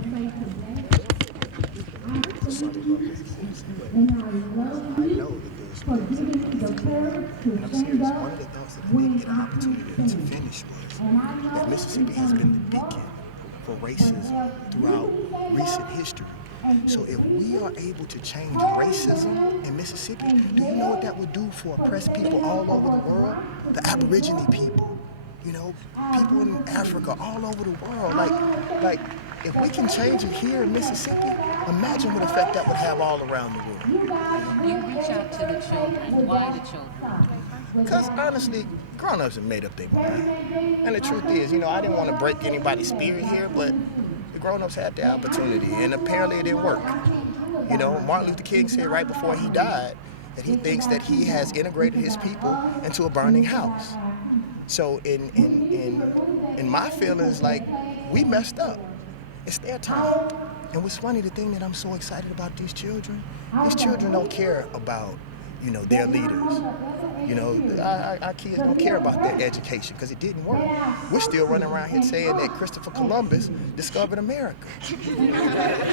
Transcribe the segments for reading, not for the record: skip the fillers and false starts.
Sorry about this, but I know that there's things that we need to do. And I'm serious. One of the things that I didn't get an opportunity to finish was that Mississippi has been the beacon for racism throughout recent history. So if we are able to change racism in Mississippi, do you know what that would do for oppressed people all over the world? The Aborigine people, you know, people in Africa, all over the world. Like if we can change it here in Mississippi, imagine what effect that would have all around the world. You reach out to the children. Why the children? Because honestly, grown-ups have made up their mind. And the truth is, I didn't want to break anybody's spirit here, but the grown-ups had the opportunity, and apparently it didn't work. Martin Luther King said right before he died that he thinks that he has integrated his people into a burning house. So in my feelings, like, we messed up. It's their time. And what's funny, the thing that I'm so excited about these children don't care about, their leaders. Our kids don't care about their education because it didn't work. We're still running around here saying that Christopher Columbus discovered America.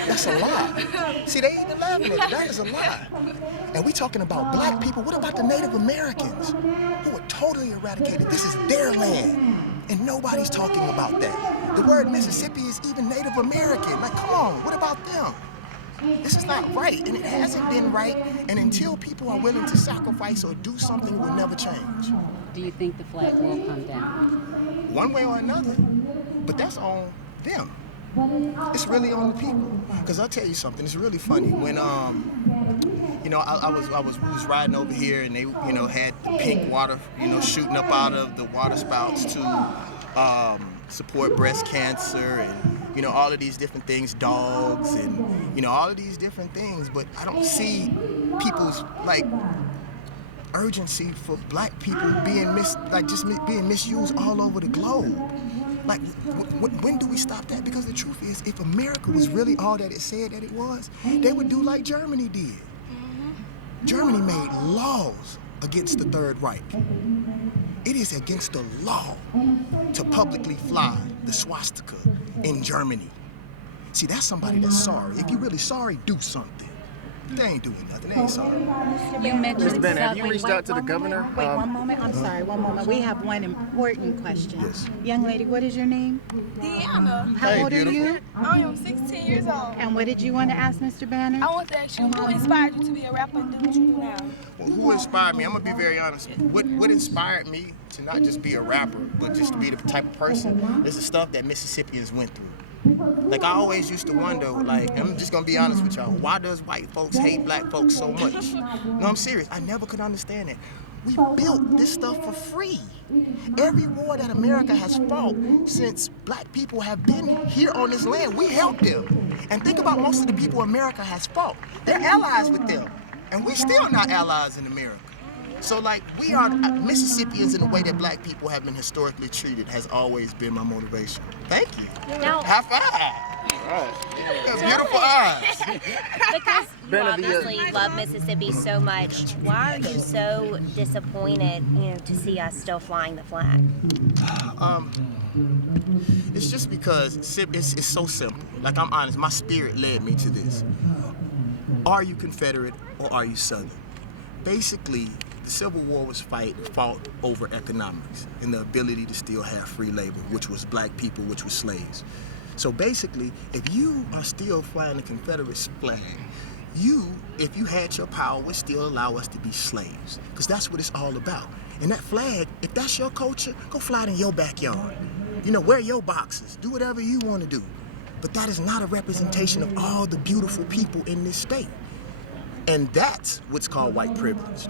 That's a lie. See, they ain't laughing at it. That is a lie. And we talking about black people. What about the Native Americans who were totally eradicated? This is their land. And nobody's talking about that. The word Mississippi is even Native American. Like, come on, what about them? This is not right, and it hasn't been right, and until people are willing to sacrifice or do something, it will never change. Do you think the flag will come down? One way or another, but that's on them. It's really on the people. Because I'll tell you something, it's really funny. When, we was riding over here, and they, had the pink water, shooting up out of the water spouts to support breast cancer and, all of these different things, dogs and, all of these different things. But I don't see people's, urgency for black people being being misused all over the globe. Like, when do we stop that? Because the truth is, if America was really all that it said that it was, they would do like Germany did. Germany made laws against the Third Reich. It is against the law to publicly fly the swastika in Germany. See, that's somebody that's sorry. If you're really sorry, do something. They ain't doing nothing. They ain't sorry. You mentioned Mr. Bennett, have you reached out to the governor? Wait, one moment. I'm sorry, one moment. We have one important question. Yes. Young lady, what is your name? Deanna. How old are you? I am 16 years old. And what did you want to ask Mr. Banner? I want to ask you, who inspired you to be a rapper and do what you do now? Well, who inspired me? I'm gonna be very honest. What inspired me to not just be a rapper, but just to be the type of person is the stuff that Mississippians went through. Like, I always used to wonder, I'm just gonna be honest with y'all, why does white folks hate black folks so much? No, I'm serious. I never could understand that. We built this stuff for free. Every war that America has fought since black people have been here on this land, we helped them. And think about most of the people America has fought. They're allies with them. And we're still not allies in America. So, we are Mississippians in the way that black people have been historically treated has always been my motivation. Thank you. Now, High five. All right. Beautiful eyes. because you obviously love Mississippi so much, why are you so disappointed, to see us still flying the flag? It's just because it's so simple. Like, I'm honest, my spirit led me to this. Are you Confederate or are you Southern? Basically, the Civil War was fought over economics and the ability to still have free labor, which was black people, which was slaves. So basically, if you are still flying the Confederate flag, if you had your power, would still allow us to be slaves, because that's what it's all about. And that flag, if that's your culture, go fly it in your backyard. Wear your boxes, do whatever you want to do. But that is not a representation of all the beautiful people in this state. And that's what's called white privilege.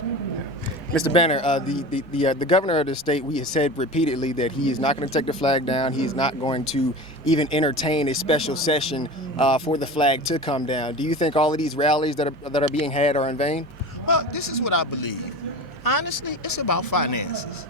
Mr. Banner, the governor of the state, we have said repeatedly that he is not going to take the flag down. He is not going to even entertain a special session for the flag to come down. Do you think all of these rallies that are being had are in vain? Well, this is what I believe. Honestly, it's about finances.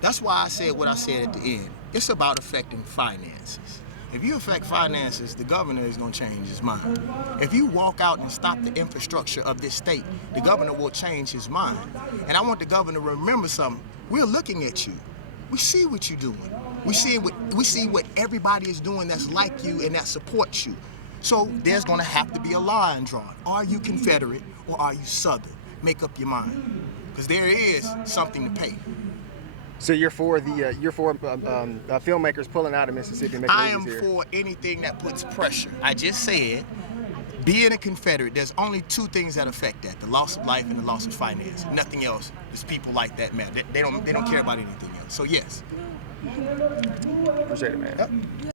That's why I said what I said at the end. It's about affecting finances. If you affect finances, the governor is going to change his mind. If you walk out and stop the infrastructure of this state, the governor will change his mind. And I want the governor to remember something. We're looking at you. We see what you're doing. We see what everybody is doing that's like you and that supports you. So there's going to have to be a line drawn. Are you Confederate or are you Southern? Make up your mind, because there is something to pay. So you're for filmmakers pulling out of Mississippi and making I am movies here? for anything that puts pressure. I just said, being a Confederate, there's only two things that affect that: the loss of life and the loss of finance. Nothing else. There's people like that, man. They don't care about anything else. So yes. Appreciate it, man. Yep.